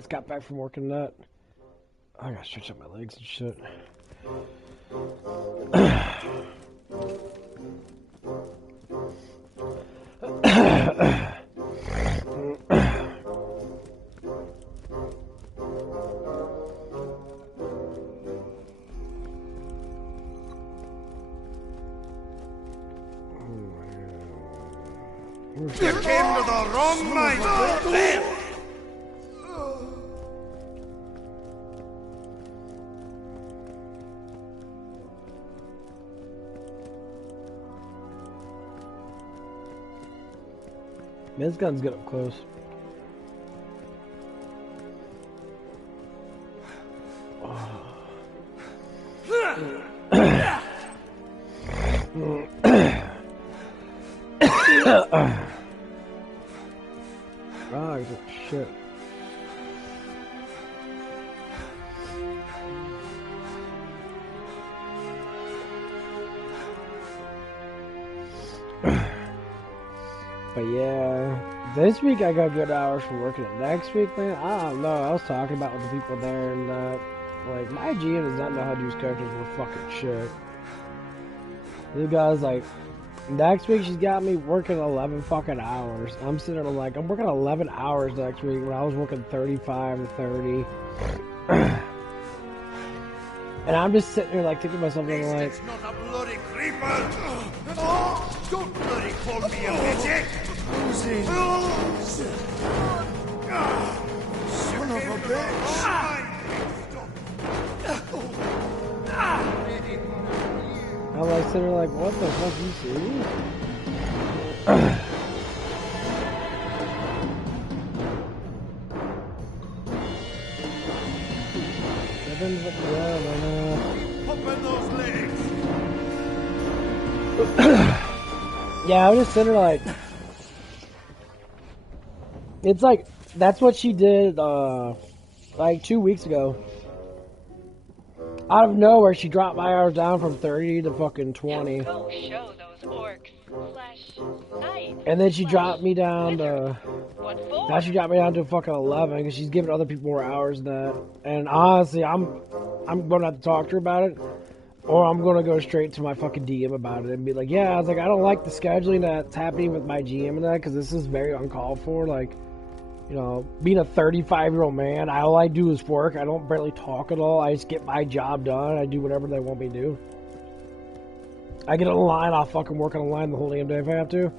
just got back from working that. I gotta stretch out my legs and shit. You came to the wrong mine! Man, this gun's good up close. Oh, shit. But yeah, this week I got good hours for working. Next week, man, I don't know. I was talking about with the people there, and like my GM does not know how to use characters with fucking shit. This guy's like, next week she's got me working 11 fucking hours. I'm sitting there like, I'm working 11 hours next week when I was working 35 to 30. And I'm just sitting there like thinking to myself, I'm like, it's not a bloody creeper! Don't bloody call me a midget! Son of a bitch! I'm like sitting there like, what the fuck, you serious? Open those legs! Yeah, I was just sitting there like, it's like, that's what she did, like 2 weeks ago. Out of nowhere, she dropped my hours down from 30 to fucking 20. Go show those orcs /knights. And then she dropped me down to, What for? now she dropped me down to fucking 11 because she's giving other people more hours than that. And honestly, I'm going to have to talk to her about it. Or I'm going to go straight to my fucking DM about it and be like, yeah, I was like, I don't like the scheduling that's happening with my GM and that because this is very uncalled for. Like, you know, being a 35-year-old man, all I do is work. I don't barely talk at all. I just get my job done. I do whatever they want me to do. I get on the line, I'll fucking work on the line the whole damn day if I have to.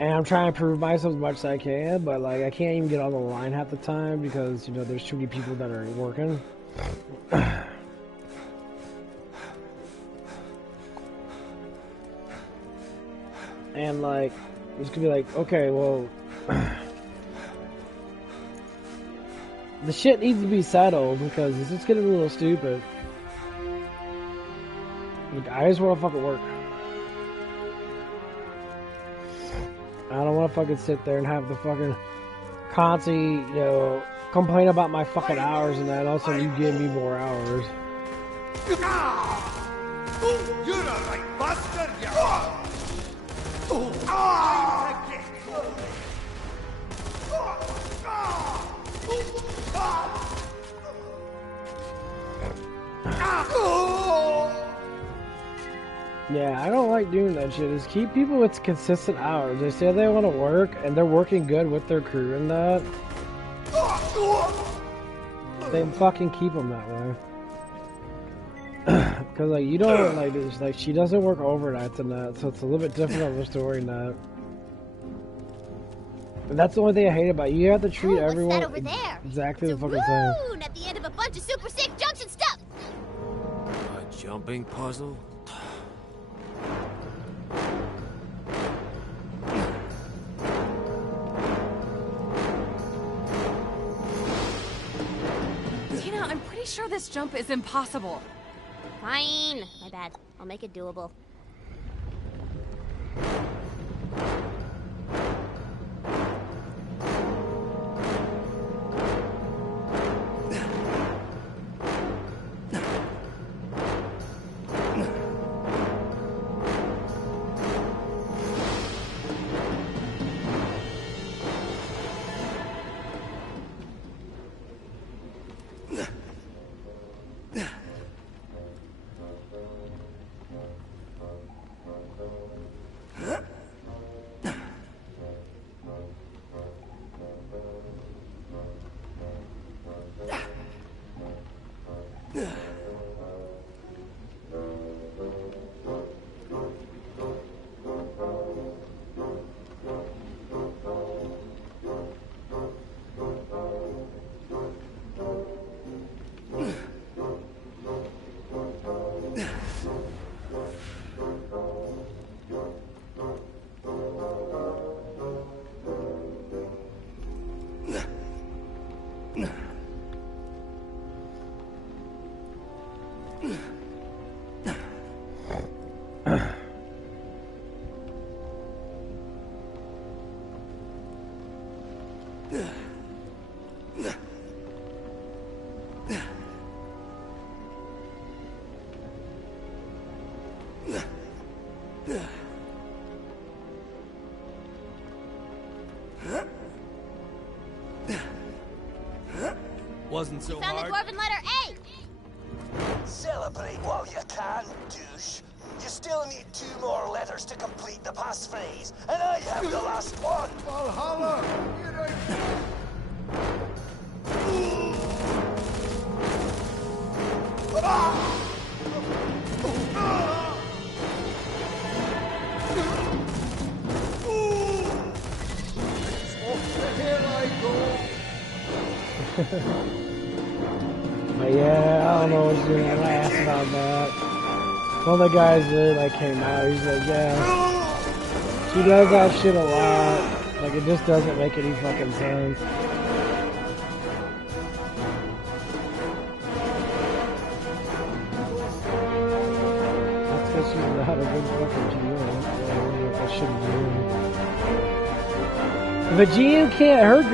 And I'm trying to prove myself as much as I can, but like I can't even get on the line half the time because, you know, there's too many people that are working. And like, it's gonna be like, okay, well, the shit needs to be settled because this is getting a little stupid. Like, I just want to fucking work. I don't want to fucking sit there and have the fucking constantly, you know, complain about my fucking hours and that. Also, you give me more hours. You're a right bastard, you Yeah, I don't like doing that shit. Just keep people with consistent hours. They say they want to work, and they're working good with their crew and that. They fucking keep them that way. Because, like, you don't, like, it's like, she doesn't work overnights and that, so it's a little bit different of a story than that. And that's the only thing I hate about it. You have to treat everyone what's that over there? exactly It's the a fucking same. rune at the end of a bunch of super sick junction stuff. A jumping puzzle? Tina, I'm pretty sure this jump is impossible. Fine. My bad. I'll make it doable. Wasn't so Found the hard. dwarven letter A! Celebrate while you can, douche. You still need 2 more letters to complete the passphrase, and I have the last one. Valhalla! Get it! Here I go! But yeah, I don't know what's doing. I asked about that. One of the guys really like came out. He's like, yeah, she does that shit a lot. Like it just doesn't make any fucking sense. That's because she's not a good fucking GM. I don't know if I should do. If a GM can't,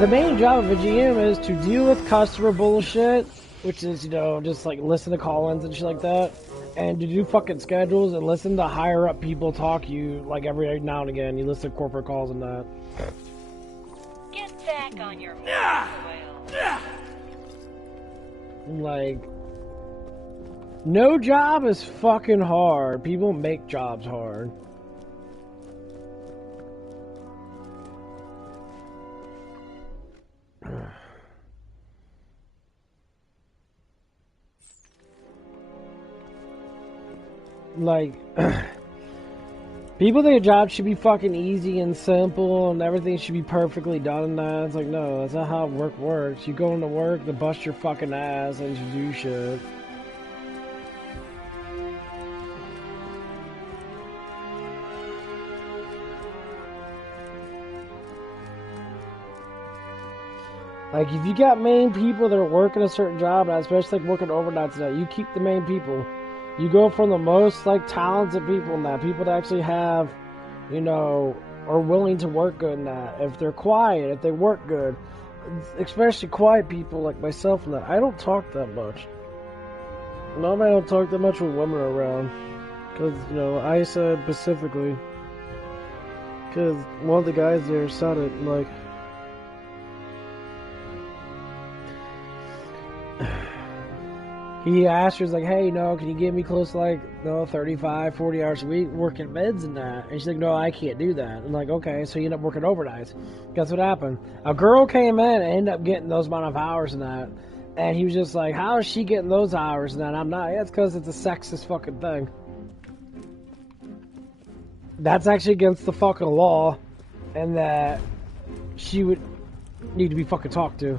the main job of a GM is to deal with customer bullshit, which is, you know, just like listen to call-ins and shit like that, and to do fucking schedules and listen to higher up people talk you like every now and again. You listen to corporate calls and that. Get back on your wheel. Like, no job is fucking hard. People make jobs hard. Like, people think a job should be fucking easy and simple and everything should be perfectly done and that. It's like, no, that's not how work works. You go into work to bust your fucking ass and to do shit. Like, if you got main people that are working a certain job, and especially like working overnights and that, you keep the main people. You go from the most, like, talented people in that, people that actually have, you know, are willing to work good in that. If they're quiet, if they work good, especially quiet people like myself and that, I don't talk that much. Normally I don't talk that much when women are around. Because, you know, I said specifically, because one of the guys there said it, like, he asked her, he's like, hey, you know, can you get me close to like, you know, 35, 40 hours a week working meds and that? And she's like, no, I can't do that. I'm like, okay, so you end up working overnights. Guess what happened? A girl came in and ended up getting those amount of hours and that. And he was just like, how is she getting those hours and that? I'm not. Yeah, it's because it's a sexist fucking thing. That's actually against the fucking law. And that she would need to be fucking talked to.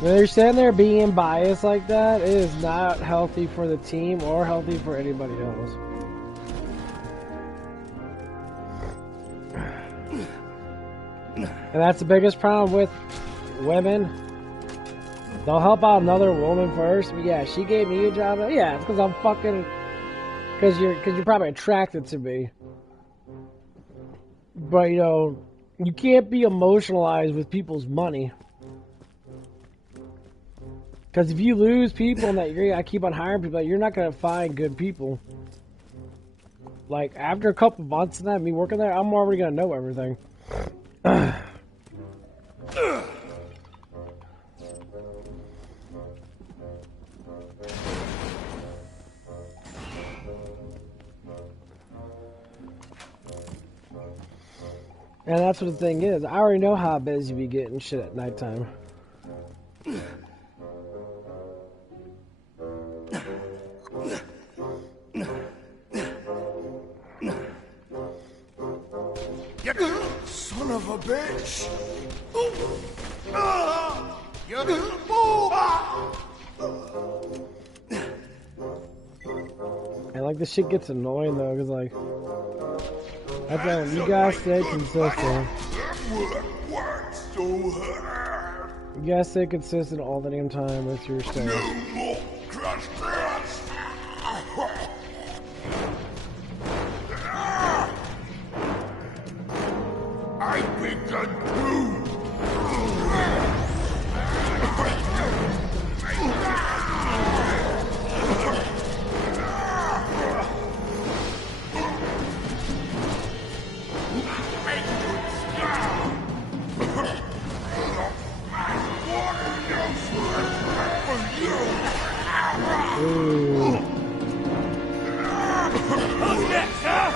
When you're standing there being biased like that, it is not healthy for the team or healthy for anybody else. And that's the biggest problem with women. They'll help out another woman first, but yeah, she gave me a job. Yeah, it's because I'm fucking, because you're probably attracted to me. But you know, you can't be emotionalized with people's money. Because if you lose people and that you're gonna keep on hiring people, you're not gonna find good people. Like after a couple months of that, me working there, I'm already gonna know everything. And that's what the thing is. I already know how busy we get and shit at nighttime. Son of a bitch! And like this shit gets annoying though, cause like, that's why you guys stay consistent. Works! still hurt. You gotta stay consistent all the damn time with your stuff. No more crash crash. I begun too. Ooh. Who's next, huh?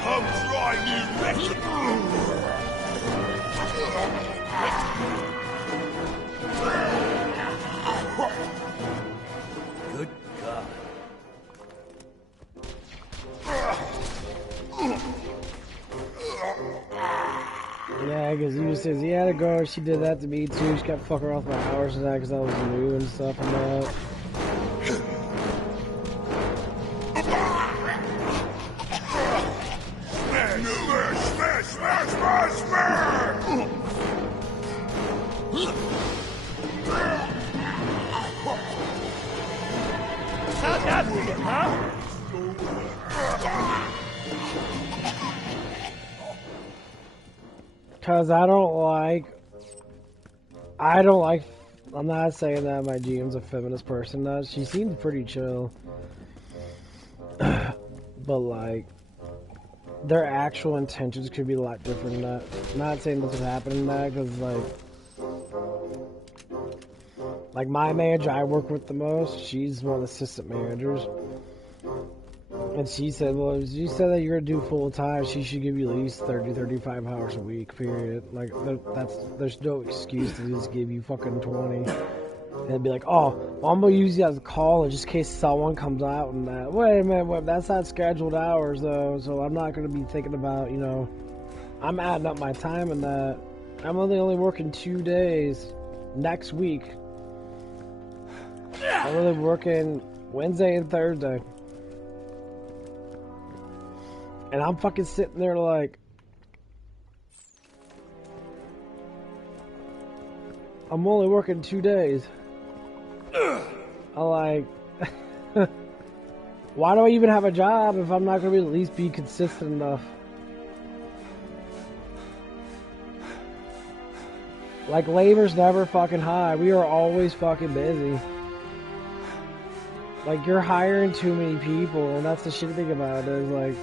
Come try me, wretched. Good God. Yeah, because he says he had a girl, she did that to me too. She kept fucking off my hours and that because I was new and stuff and that. Smash, smash, smash, smash, smash! How'd that feel, huh? Because I'm not saying that my GM's a feminist person. No, she seems pretty chill. But, like, their actual intentions could be a lot different than that. I'm not saying this would happen in that, because, like, my manager I work with the most, she's one of the assistant managers. And she said, well, if you said that you're going to do full time, she should give you at least 30, 35 hours a week, period. Like, there's no excuse to just give you fucking 20. And be like, oh, well, I'm going to use you as a call just in case someone comes out and that. Wait a minute, that's not scheduled hours, though, so I'm not going to be thinking about, you know, I'm adding up my time in that. I'm only working 2 days next week. I'm only working Wednesday and Thursday. And I'm fucking sitting there like, I'm only working 2 days. I'm like, why do I even have a job if I'm not going to at least be consistent enough? Like, labor's never fucking high. We are always fucking busy. Like, you're hiring too many people, and that's the shitty thing about it, is like,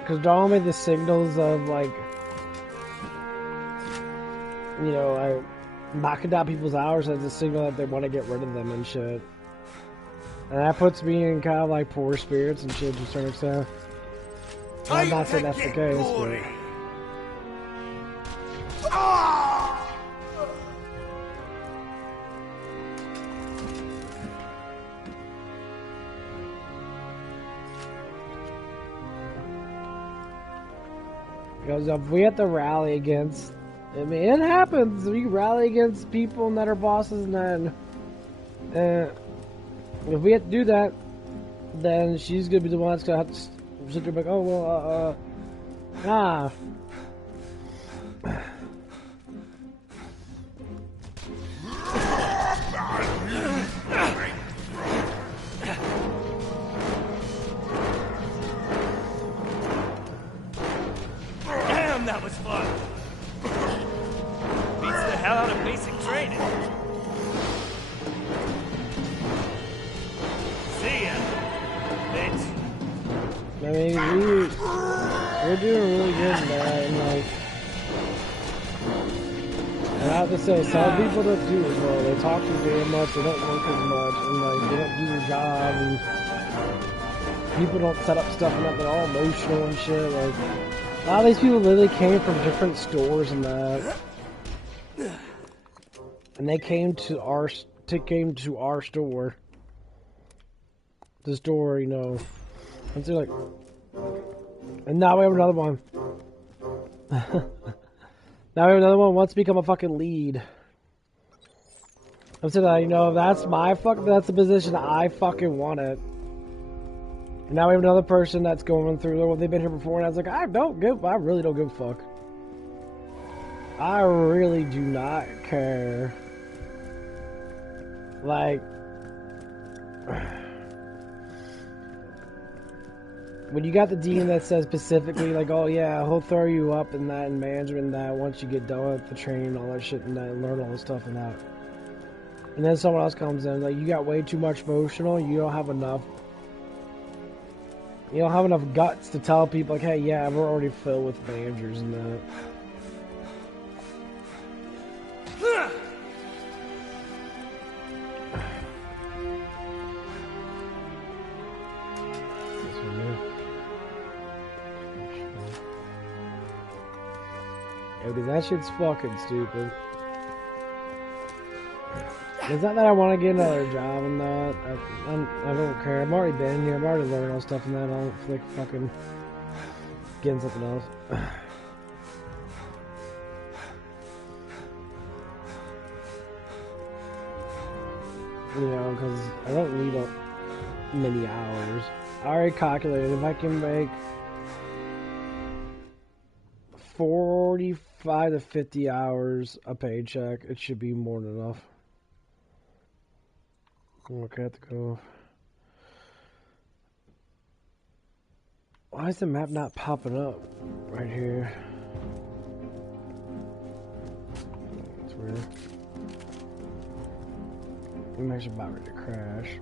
because normally the signals of, like, you know, knocking down people's hours as a signal that they want to get rid of them and shit. And that puts me in kind of, like, poor spirits and shit to a certain extent. I'm not saying that's the case, but... Because if we have to rally against, I mean, it happens. We rally against people that are bosses, and then if we have to do that, then she's gonna be the one that's gonna have to sit there like, oh well, nah. Damn, that was fun. Beats the hell out of basic training. See ya, bitch. I mean, we're doing really good in that, and like, and I have to say, some people don't do as well. They talk too damn much, they don't work as much, and like, they don't do their job, and people don't set up stuff and that. They're all emotional and shit. Like, a lot of these people literally came from different stores and that, and they came to our store. The store, you know. And they're like, and now we have another one. Now we have another one who wants to become a fucking lead. I'm saying that, you know, that's the position I fucking wanted. And now we have another person that's going through. Well, they've been here before, and I was like, I really don't give a fuck. I really do not care. Like, when you got the dean that says specifically, like, oh yeah, he'll throw you up in that, in management and that, once you get done with the training and all that shit and that, and learn all the stuff and that. And then someone else comes in, like, you got way too much emotional, you don't have enough guts to tell people, like, hey, yeah, we're already filled with managers and that. Yeah, because that shit's fucking stupid. It's not that I want to get another job and that. I don't care. I've already been here. I've already learned all stuff and that. I don't feel like fucking getting something else. You know, because I don't need many hours. I already calculated if I can make 45 to 50 hours a paycheck, it should be more than enough. Okay, I have to go. Why is the map not popping up right here? That's weird. I'm actually about ready to crash.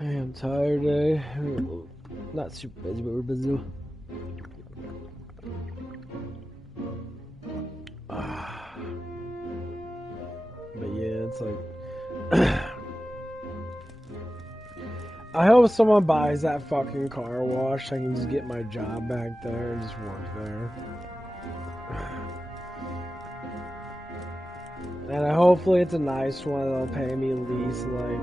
I am tired today. Not super busy, but we're busy. But yeah, it's like I hope someone buys that fucking car wash so I can just get my job back there and just work there. And hopefully it's a nice one that'll pay me at least like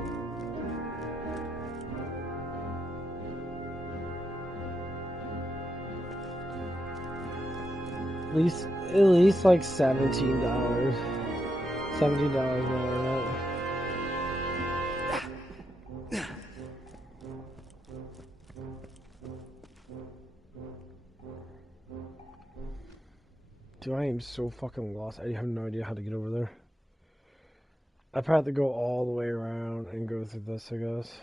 at least like $17. $17 more. Dude, I am so fucking lost. I have no idea how to get over there. I probably have to go all the way around and go through this, I guess.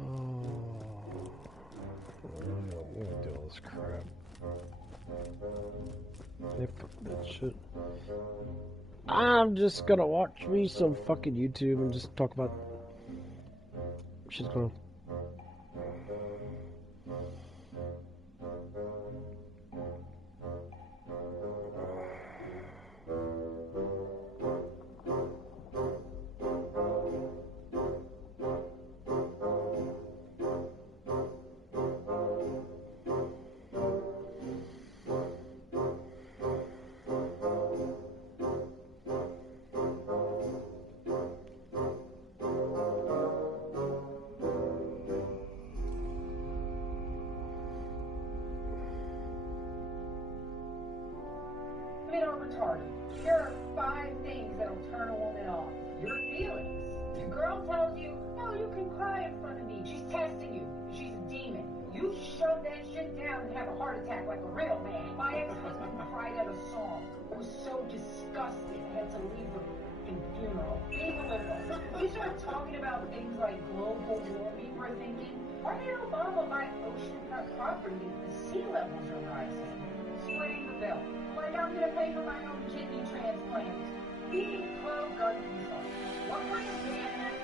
Oh, I don't want to do all this crap. Yeah, fuck that shit. I'm just gonna watch me some fucking YouTube and just talk about shit's going on. Retarded. Here are 5 things that'll turn a woman off. Your feelings. The girl tells you, oh, you can cry in front of me. She's testing you. She's a demon. You shove that shit down and have a heart attack like a real man. My ex-husband cried out a song. I was so disgusted I had to leave the f***ing funeral. Leave a little. We start talking about things like global warming. We're thinking, why did Obama buy oceanfront property if the sea levels are rising? Splitting the bill. Like I'm gonna pay for my own kidney transplant. Being pro-gun control. What kind of man has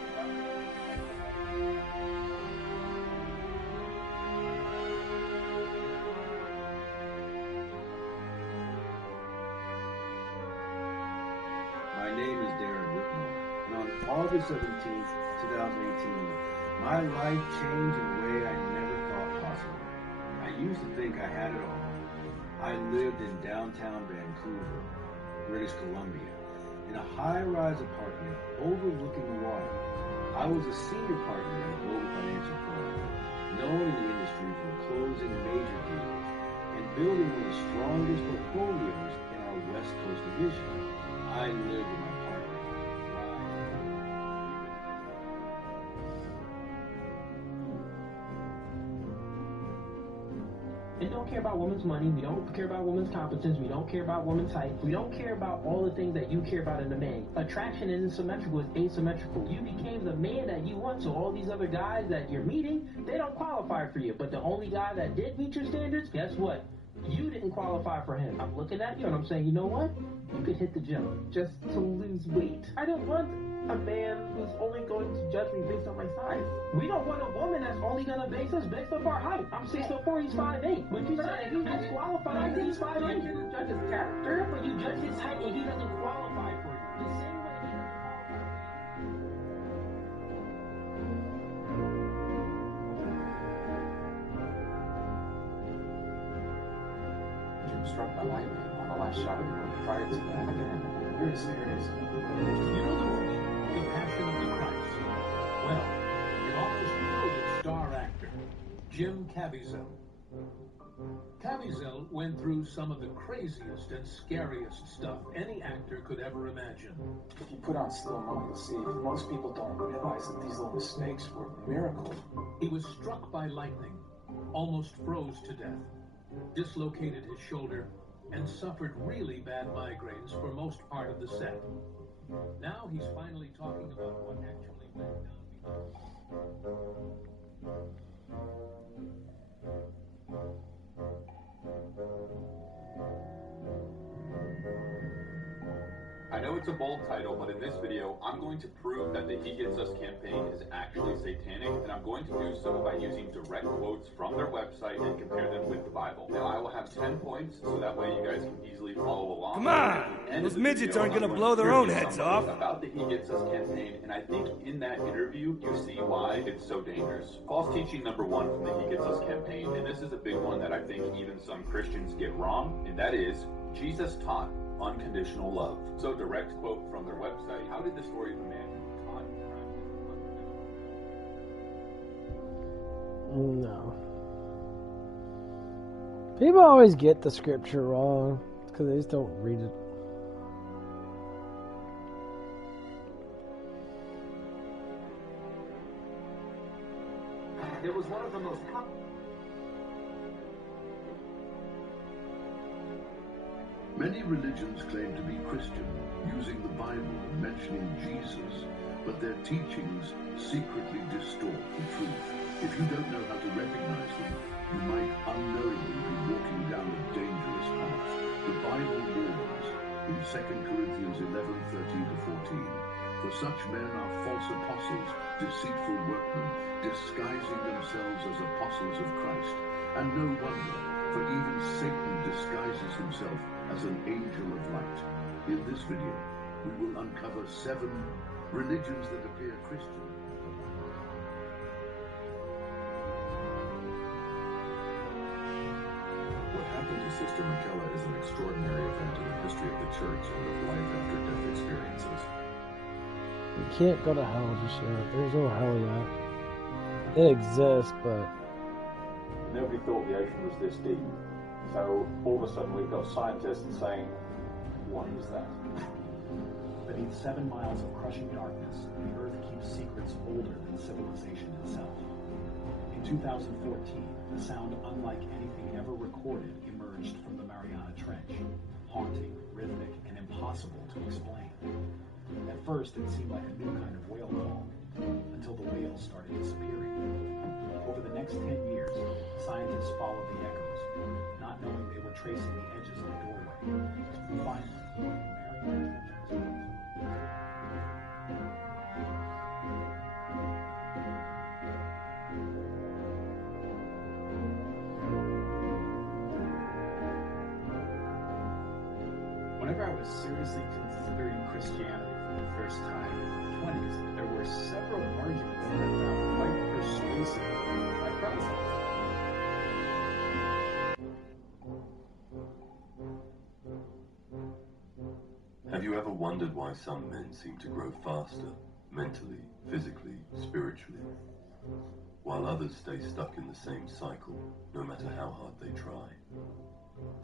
My name is Darren Whitmore, and on August 17th, 2018, my life changed in a way I never thought possible. I used to think I had it all. I lived in downtown Vancouver, British Columbia, in a high-rise apartment overlooking the water. I was a senior partner at a global financial firm, known in the industry for closing major deals and building one of the strongest portfolios in our West Coast division. I lived with my partner. and don't care about women's money. We don't care about women's competence. We don't care about women's height. We don't care about all the things that you care about in a man. Attraction isn't symmetrical, it's asymmetrical. You became the man that you want, so all these other guys that you're meeting, they don't qualify for you. But the only guy that did meet your standards, guess what? You didn't qualify for him. I'm looking at you and I'm saying, you know what? You could hit the gym just to lose weight. I don't want a man who's only going to judge me based on my size. We don't want a woman that's only going to base us based off our height. I'm 6'4", he's 5'8". But you said he's disqualified, he's 5'8". You didn't judge his character, but you judge his height and he doesn't qualify for you. The same way he doesn't qualify. Struck by lightning on the last shot of the movie. Prior to that, again, very serious. You know the movie, The Passion of the Christ? Well, it almost killed its star actor, Jim Caviezel. Caviezel went through some of the craziest and scariest stuff any actor could ever imagine. If you put on slow-mo, you'll see most people don't realize that these little mistakes were miracles. He was struck by lightning, almost froze to death, dislocated his shoulder, and suffered really bad migraines for most part of the set. Now he's finally talking about what actually went I know it's a bold title, but in this video, I'm going to prove that the He Gets Us campaign is actually satanic, and I'm going to do so by using direct quotes from their website and compare them with the Bible. Now, I will have 10 points, so that way you guys can easily follow along. Come on! Those midgets aren't gonna blow their own heads off. About the He Gets Us campaign, and I think in that interview, you see why it's so dangerous. False teaching number one from the He Gets Us campaign, and this is a big one that I think even some Christians get wrong, and that is, Jesus taught unconditional love. So direct quote from their website. How did the story of a man who taught and practiced unconditional No. People always get the scripture wrong because they just don't read it. It was one of the most Many religions claim to be Christian, using the Bible and mentioning Jesus, but their teachings secretly distort the truth. If you don't know how to recognize them, you might unknowingly be walking down a dangerous path. The Bible warns in 2 Corinthians 11:13-14, "For such men are false apostles, deceitful workmen, disguising themselves as apostles of Christ. And no wonder, for even Satan disguises himself as an angel of light." In this video, we will uncover 7 religions that appear Christian. What happened to Sister Michaela is an extraordinary event in the history of the church and of life-after-death experiences. You can't go to hell just yet. There's no hell yet. It exists, but nobody thought the ocean was this deep. So all of a sudden we've got scientists saying, what is that? Beneath 7 miles of crushing darkness, the Earth keeps secrets older than civilization itself. In 2014, a sound unlike anything ever recorded emerged from the Mariana Trench. Haunting, rhythmic, and impossible to explain. At first, it seemed like a new kind of whale call, until the whales started disappearing. Over the next 10 years, scientists followed the echoes, not knowing they were tracing the edges of the doorway. Finally, the Mariana Trench Whenever I was seriously considering Christianity for the first time in my 20s, there were several arguments that I found quite persuasive by Protestants. Have you ever wondered why some men seem to grow faster, mentally, physically, spiritually, while others stay stuck in the same cycle, no matter how hard they try?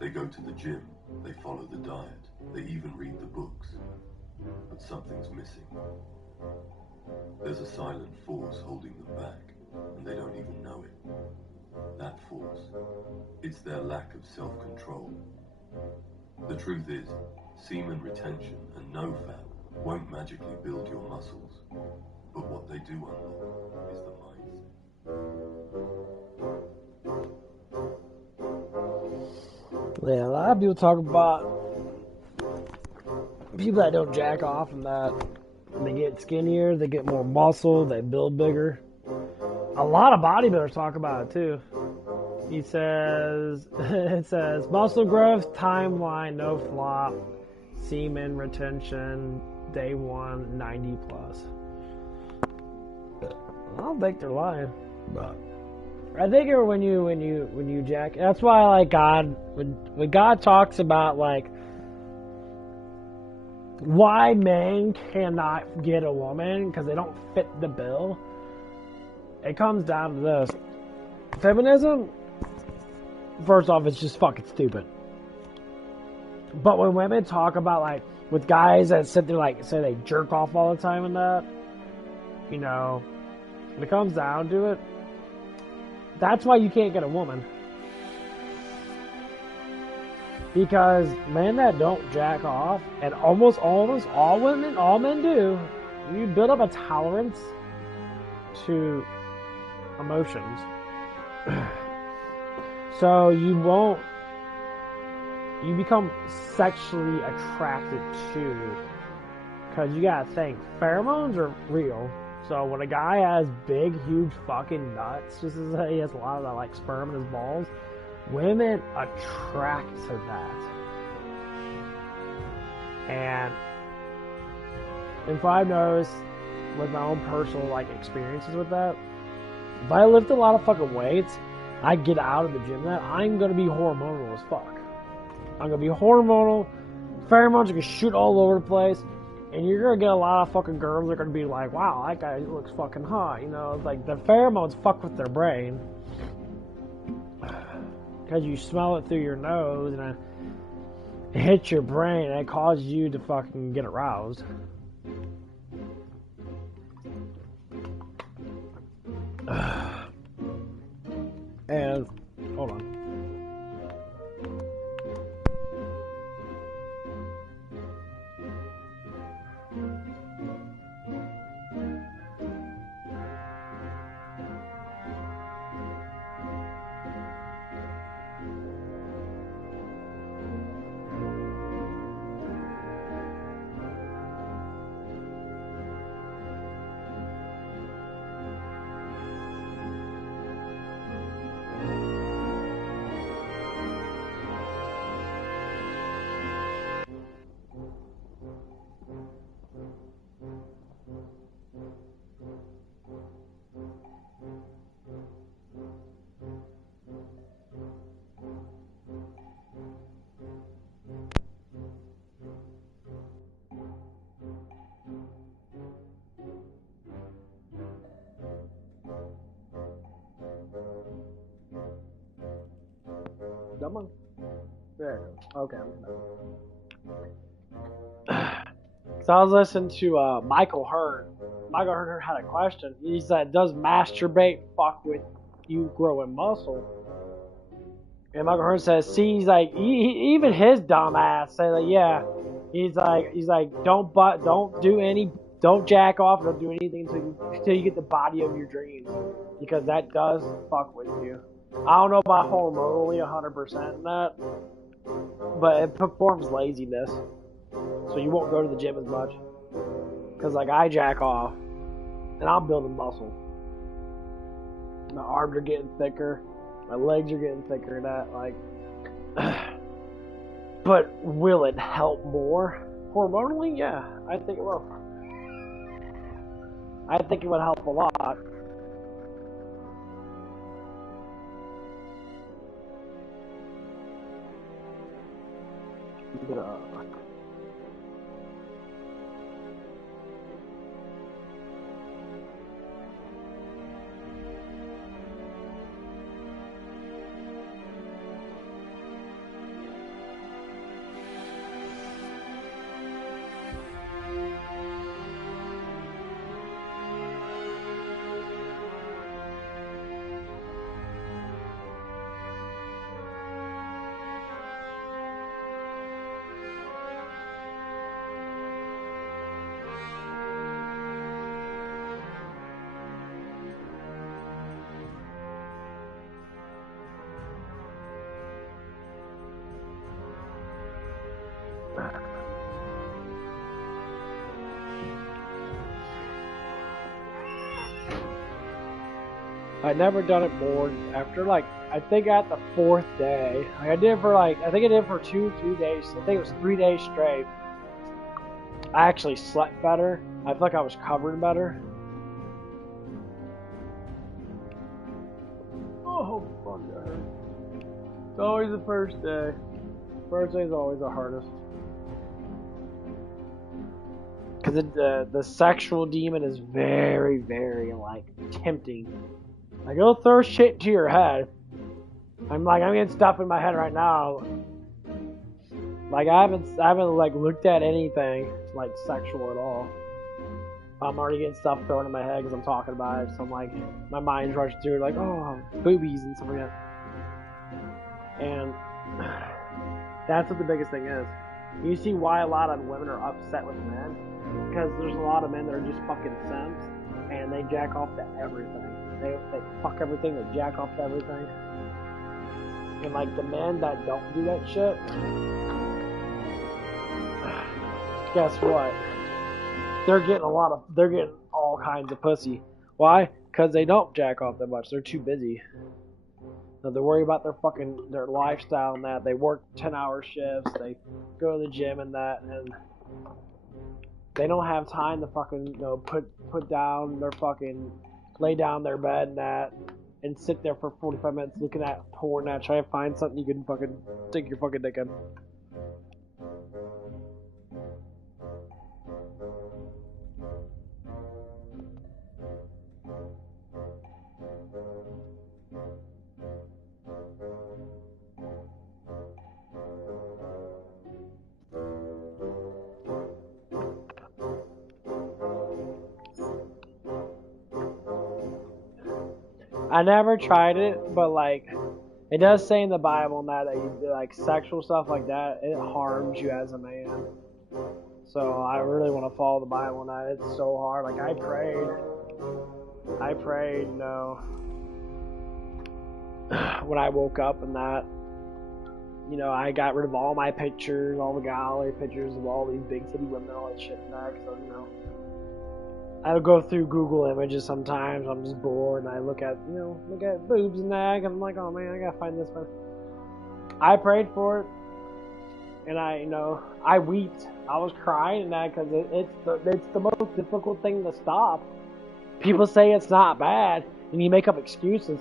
They go to the gym, they follow the diet, they even read the books, but something's missing. There's a silent force holding them back, and they don't even know it. that force. It's their lack of self-control. The truth is, semen retention and no fat won't magically build your muscles, but what they do unlock is the mindset. Yeah, a lot of people talk about people that don't jack off and that they get skinnier, they get more muscle, they build bigger. A lot of bodybuilders talk about it too. He says, it says, muscle growth, timeline, no flop, semen retention, day 1, 90 plus. I don't think they're lying. But I think when you jack, that's why like God, when God talks about like why men cannot get a woman because they don't fit the bill, it comes down to this. Feminism, first off, it's just fucking stupid. But when women talk about like with guys that sit there like say they jerk off all the time and that, you know, when it comes down to it, that's why you can't get a woman. Because men that don't jack off, and almost all men do, you build up a tolerance to emotions. So you become sexually attracted to, because you gotta think, pheromones are real. So when a guy has big, huge fucking nuts, just as he has a lot of that like sperm in his balls, women attract to that. And if I've noticed with my own personal like experiences with that, if I lift a lot of fucking weights, I get out of the gym that I'm gonna be hormonal as fuck. I'm gonna be hormonal, pheromones are gonna shoot all over the place, and you're gonna get a lot of fucking girls that are gonna be like, wow, that guy looks fucking hot, you know, it's like the pheromones fuck with their brain. Because you smell it through your nose and it hits your brain and it causes you to fucking get aroused. And, hold on. Come on. There. Okay. So I was listening to Michael Hearn. Michael Hearn had a question. He said, "Does masturbate fuck with you growing muscle?" And Michael Hearn says, "See, he's like, even his dumb ass say like, yeah." He's like, don't jack off, don't do anything until you get the body of your dreams, because that does fuck with you. I don't know about hormonally 100% in that, but it performs laziness, so you won't go to the gym as much. Because like I jack off, and I'm building muscle. My arms are getting thicker, my legs are getting thicker, and that like. But will it help more hormonally? Yeah, I think it will. I think it would help a lot. I'd never done it more after like I think at the 4th day. Like I did it for like I think I did it for 2-3 days. I think it was 3 days straight. I actually slept better. I feel like I was covering better. Oh fuck that hurt. It's always the first day. First day is always the hardest. Cause the sexual demon is very, very like tempting. Like it'll throw shit to your head. I'm getting stuff in my head right now. Like I haven't like looked at anything like sexual at all. I'm already getting stuff thrown in my head because I'm talking about it. So I'm like, my mind's rushing through like, oh, boobies and stuff like that. And that's what the biggest thing is. You see why a lot of women are upset with men? Because there's a lot of men that are just fucking simps, and they jack off to everything. They fuck everything, they jack off to everything. And like the men that don't do that shit, guess what? They're getting all kinds of pussy. Why? Because they don't jack off that much. They're too busy. So they worry about their lifestyle and that. They work 10-hour shifts. They go to the gym and that, and they don't have time to fucking put down their fucking lay down their bed and that, and sit there for 45 minutes looking at porn and that, trying to find something you can fucking stick your fucking dick in. I never tried it, but like, it does say in the Bible that like sexual stuff like that, it harms you as a man. So I really want to follow the Bible, and that it's so hard. Like I prayed, when I woke up and that, I got rid of all my pictures, all the gallery pictures of all these big city women, all that shit and that, so I would go through Google Images sometimes. I'm just bored, and I look at boobs and that, and I'm like, oh man, I gotta find this one. I prayed for it, and I wept. I was crying and that because it's the most difficult thing to stop. People say it's not bad, and you make up excuses.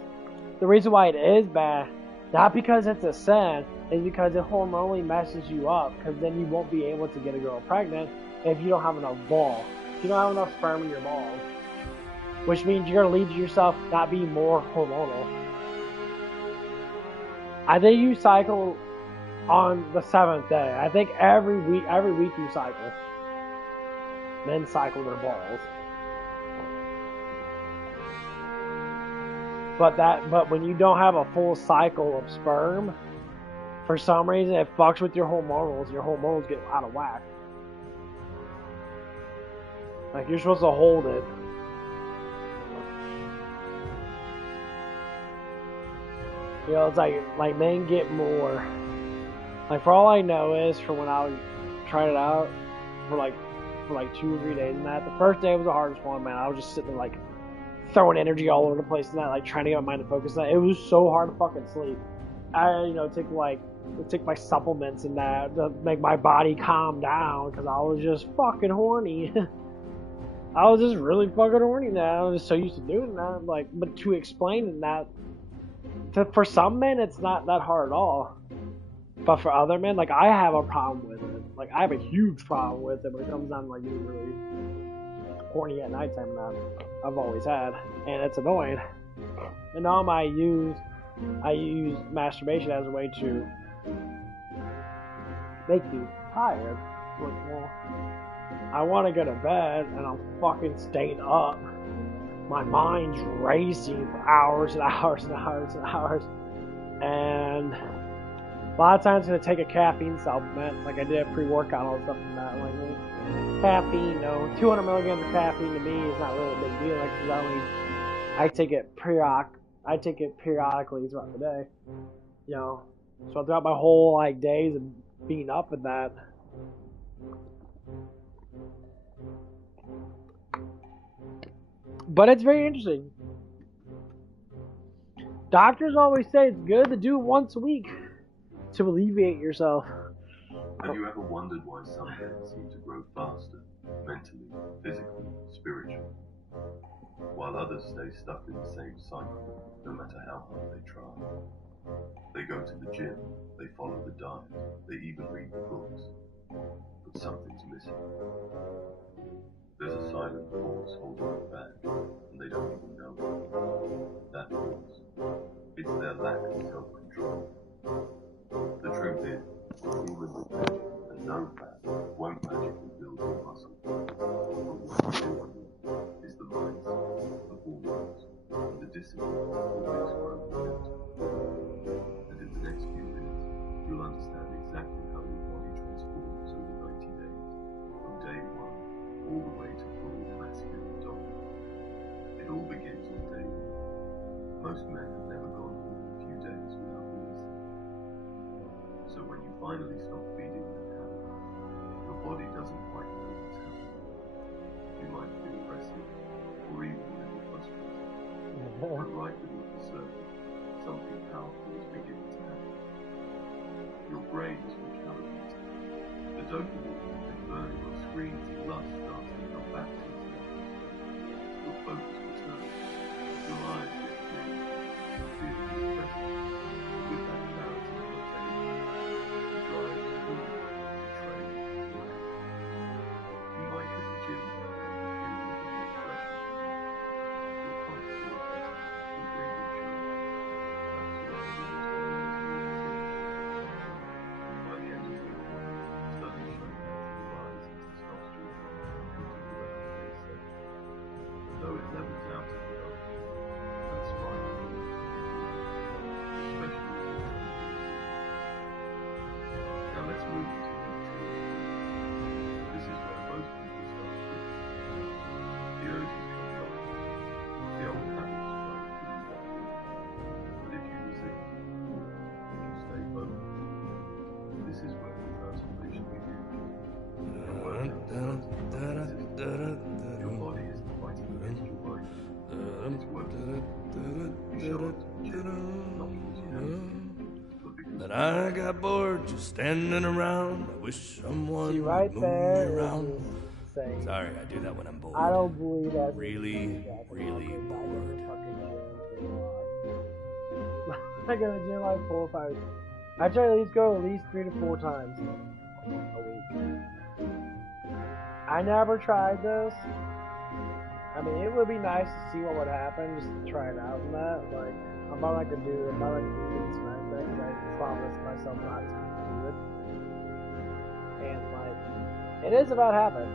The reason why it is bad, not because it's a sin, is because it hormonally messes you up. Because then you won't be able to get a girl pregnant if you don't have enough balls. You don't have enough sperm in your balls, which means you're gonna lead to yourself not being more hormonal. I think you cycle on the 7th day. I think every week you cycle. Men cycle their balls. But when you don't have a full cycle of sperm, for some reason it fucks with your hormonals. Your hormones get out of whack. Like, you're supposed to hold it. It's like men get more. Like, for all I know is, for when I tried it out, for like 2 or 3 days and that, the first day was the hardest one, man. I was just sitting there, like, throwing energy all over the place and that, like, trying to get my mind to focus on that. It was so hard to fucking sleep. I, take my supplements and that to make my body calm down, because I was just fucking horny. I was just really fucking horny now. I was just so used to doing that. Like, but to explain that, for some men, it's not that hard at all. But for other men, like, I have a problem with it. Like, I have a huge problem with it when it comes down to, like, being really horny at nighttime. That I've always had, and it's annoying. And I use masturbation as a way to make me tired. Like, well, I want to go to bed, and I'm fucking staying up. My mind's racing for hours and hours and hours and hours. And a lot of times I'm going to take a caffeine supplement, like I did a pre-workout, all stuff like that. Like, caffeine, 200 milligrams of caffeine to me is not really a big deal. Like, I take it periodically throughout the day. So throughout my whole, days of being up with that, but it's very interesting. Doctors always say it's good to do it once a week to alleviate yourself. Have you ever wondered why some men seem to grow faster, mentally, physically, spiritually, while others stay stuck in the same cycle, no matter how hard they try? They go to the gym, they follow the diet, they even read the books, but something's missing. There's a silent force holding them back, and they don't even know it. That force, it's their lack of self-control. The truth is, human with magic and no fat won't magically build your muscle. But what you do is the mindset, the hormones, and the discipline that makes growth mental. And in the next few minutes, you'll understand exactly how your body transforms over 90 days, from day one all the way to full masculine dominance. It all begins on day one. Most men have never gone more than a few days without releasing. So when you finally stop feeding that habit, your body doesn't quite know what's happening. You might feel aggressive, or even a little frustrated. But right beneath the surface, something powerful is beginning to happen. Your brain is recalibrating. The dopamine you've been burning on screens and lust starts to come back to its natural state. Your focus returns. Your eyes get clear. You feel your presence. With that clarity comes energy. The drive to move, to train, to act. You might hit the gym one day and feel a little more pressure. You're comfortable and better. Your breathing changes. That's why you by the end of the week, studies show natural rise in testosterone peaking around day 7. Though it levels out at the top, that spiral is especially in the Now let's move into week 2. This is where most people start quitting. The urges come back. The old habits try to pull you back in. But if you resist, if you stay focused, this is where the transformation begins. The work starts to become consistent. Your body isn't fighting against your mind. It's working. You show up to the gym, not because you have to, but because But I got bored just standing around. I wish someone See, right would move there me is around. insane. Sorry, I do that when I'm bored. I don't believe that. Really, really bored. I go to the gym like 4 or 5. I try to at least go at least 3 to 4 times a week. I never tried this. I mean, it would be nice to see what would happen, just to try it out and that. Like, I'm not gonna do it. I'm not gonna do it tonight because I promised myself not to do it. And like, it is about habit.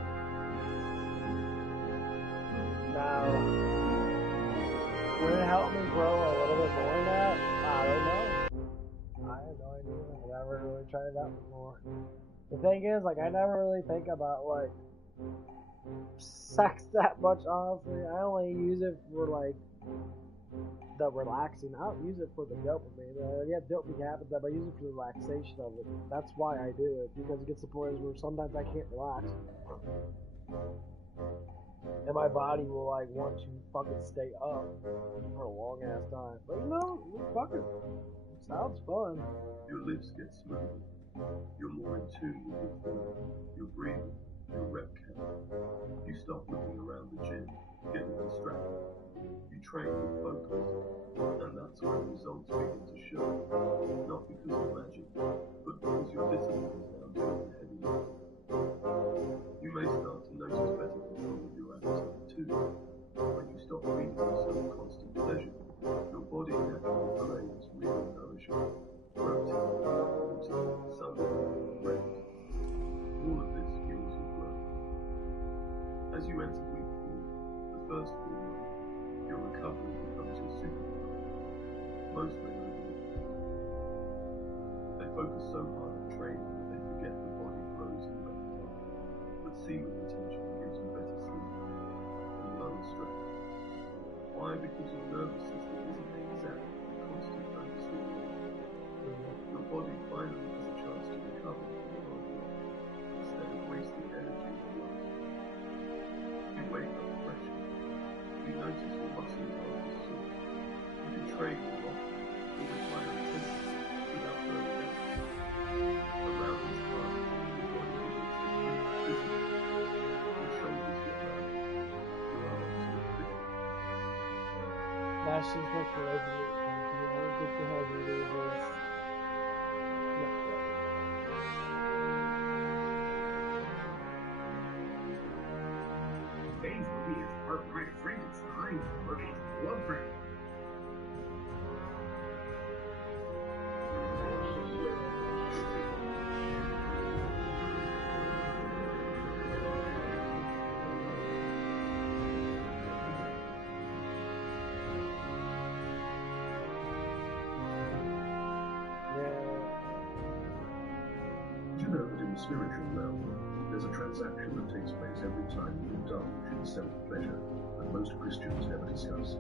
Now, would it help me grow a little bit more than that? I don't know. I have no idea. I never really tried it out before. The thing is, like, I never really think about, like, sex that much, honestly. I only use it for, like, the relaxing. I don't use it for the dopamine. Yeah, dopamine happens, but I use it for the relaxation of it. That's why I do it, because it gets to the point where sometimes I can't relax. And my body will, like, want to fucking stay up for a long ass time. But you know, fucking, it sounds fun. your lips get smoother. You're more in tune with your form, your breathing, your rep count. You stop looking around the gym, getting distracted. You train with focus. And that's when results begin to show. Not because of magic, but because your discipline is now doing the heavy lifting. You may start to notice better control of your appetite too. When you stop feeding yourself constant pleasure, your body naturally craves real nourishment. Protein, water, sunlight, rest. All of this fuels your growth. As you enter week 4, the first full month, your recovery becomes your superpower. Most men overlook it. They focus so hard on training that they forget the body grows in repertoire. But semen retention gives you better sleep and lower stress. Why? Because your nervous system isn't exactly in constant overstimulation. Your body finally has a chance to recover from hard work instead of wasting energy on work. You wake up fresh. You notice your muscle cars are sore. You can trade will not, will require intensity without further effort. Around his heart, his body begins to shrink visibly. His shoulders get round. Your arms get thicker. That's just like for those of you who don't get the heavy ranges. Veins for me is part Bride of Frankenstein or it's blood pressure. Did you know that in the spiritual realm, there's a transaction that takes place every time you indulge in self-pleasure that most Christians never discuss?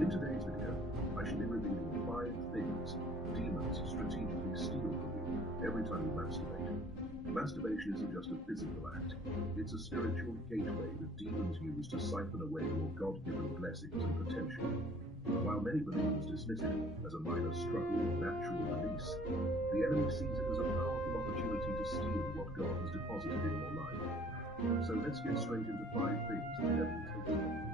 In today's video, I shall be revealing 5 things demons strategically steal from you every time you masturbate. Masturbation isn't just a physical act, it's a spiritual gateway that demons use to siphon away your God-given blessings and potential. While many believers dismiss it as a minor struggle or natural release, the enemy sees it as a powerful opportunity to steal what God has deposited in your life. So let's get straight into 5 things the devil takes from you.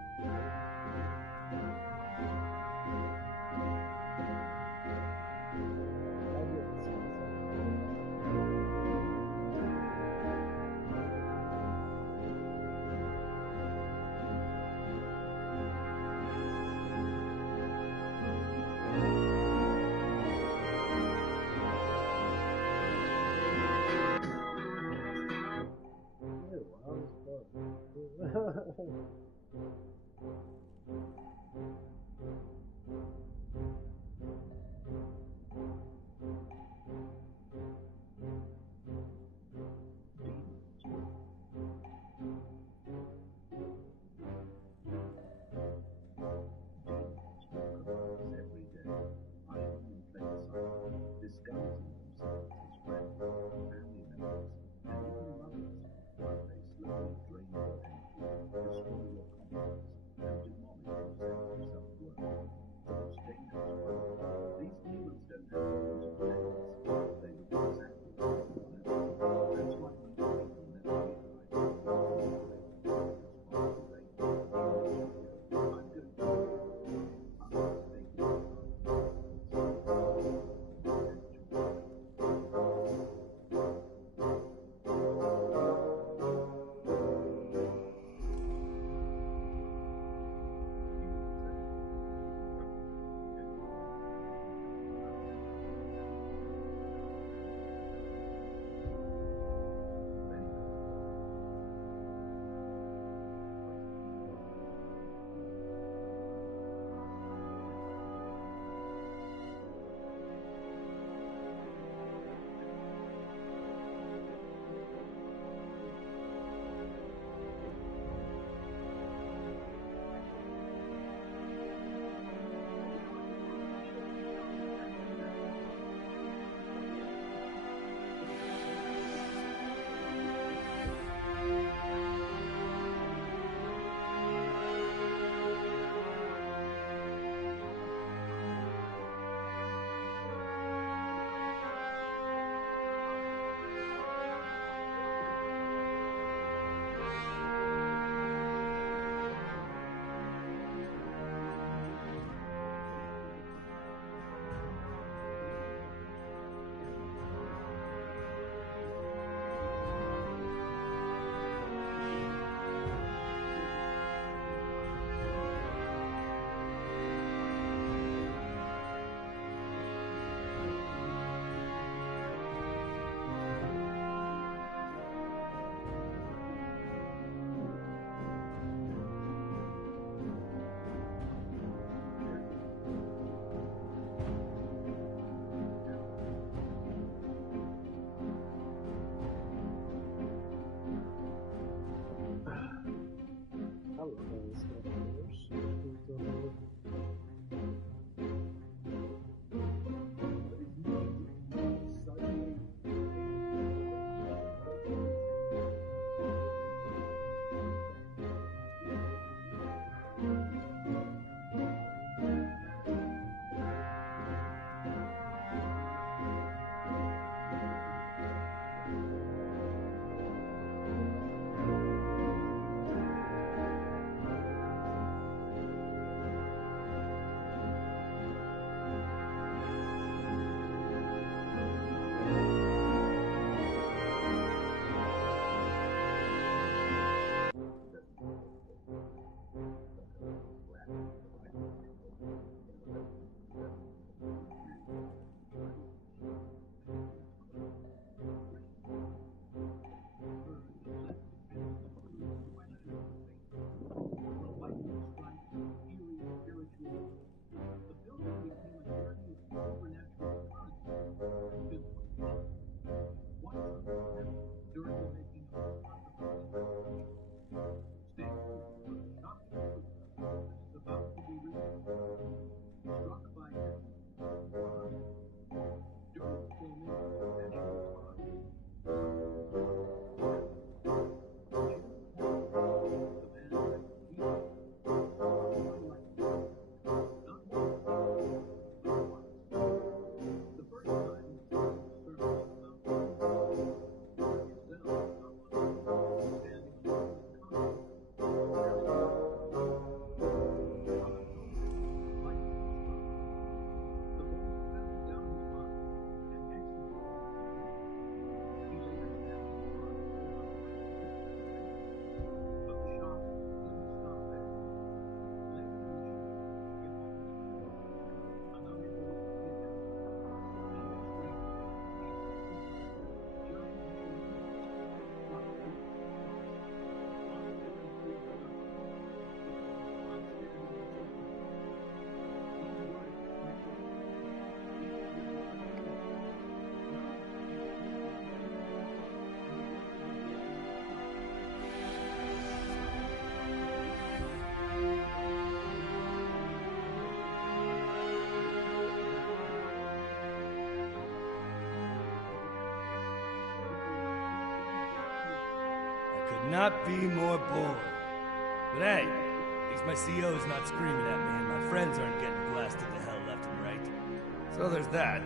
Disguising themselves as friends, family members, and even lovers, while they slowly drain your energy, destroy your confidence, and demolish your sense of self-worth. The most dangerous part, these demons don't have to use friends. They do exactly what everyone else. That's why most people never realize that they are because while they I'm going to not be more bored. But hey, at least my CO is not screaming at me and my friends aren't getting blasted to hell left and right. So there's that.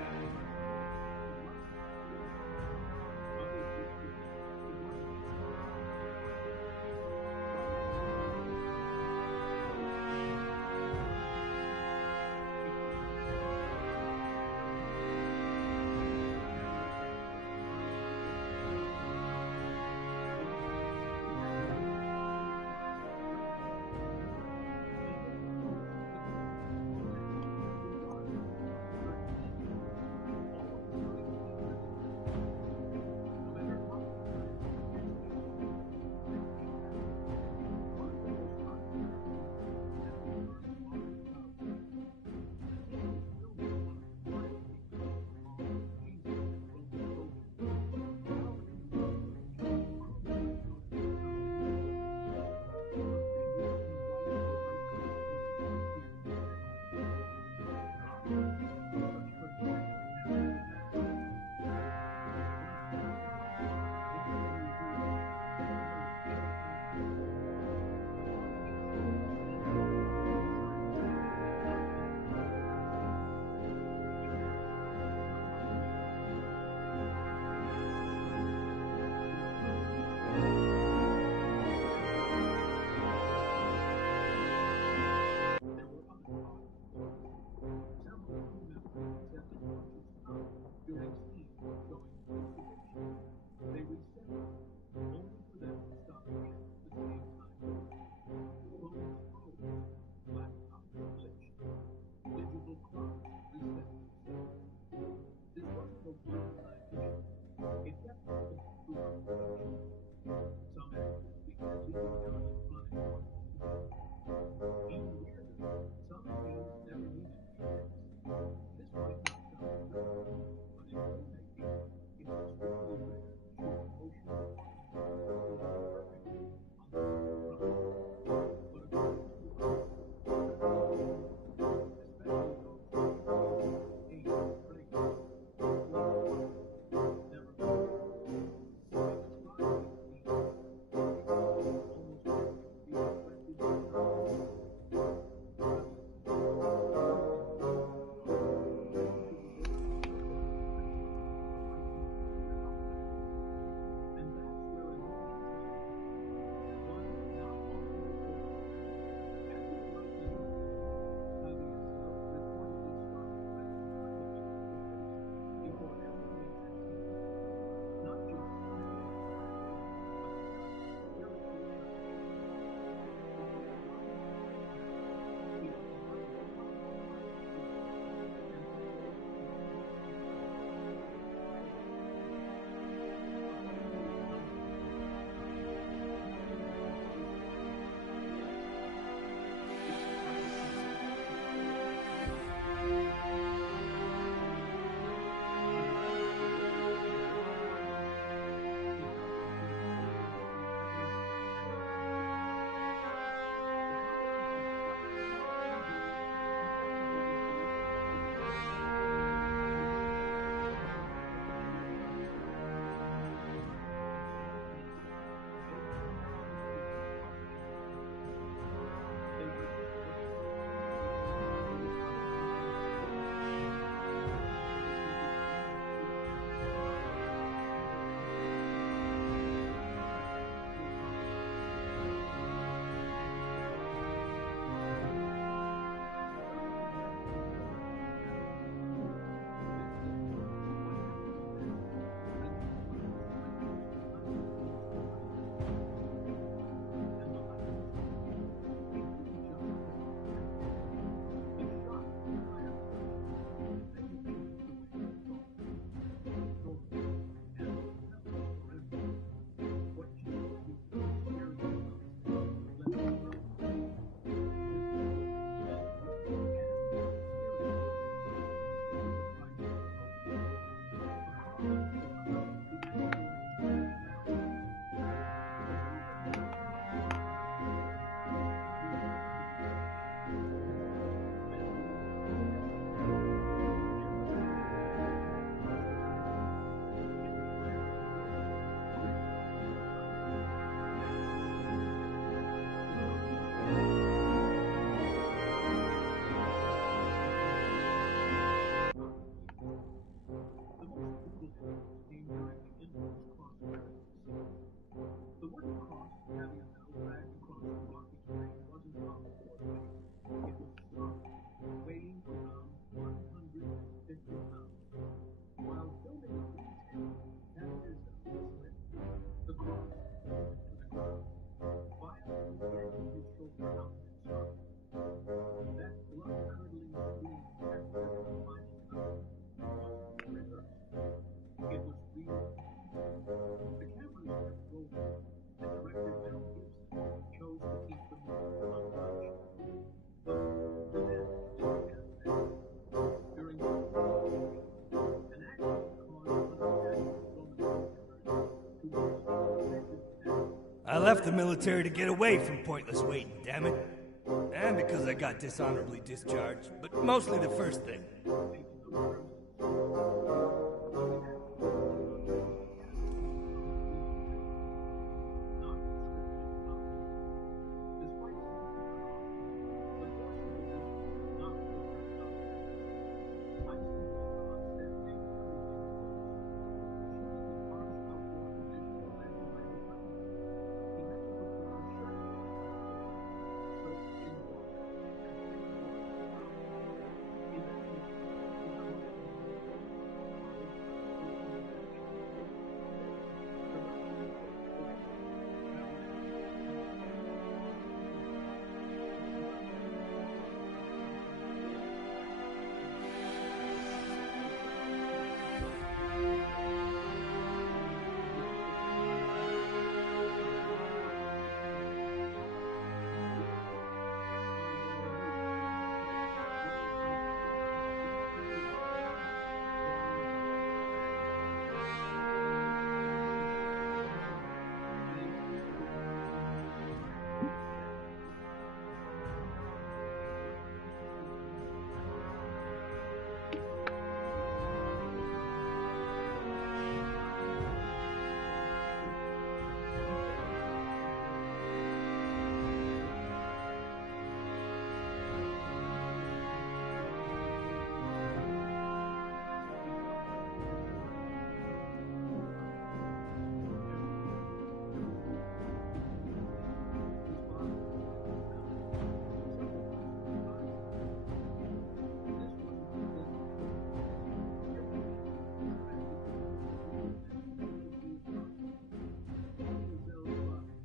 left the military to get away from pointless waiting, damn it. And because I got dishonorably discharged, but mostly the first thing.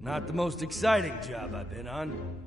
Not the most exciting job I've been on.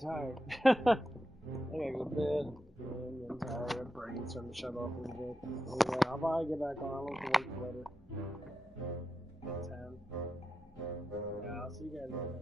getting tired. I gotta go to bed. I'm getting tired. My brain's starting to shut off a little bit. Anyway, I'll probably get back on. I'll look to work later. At 10. Yeah, I'll see you guys later.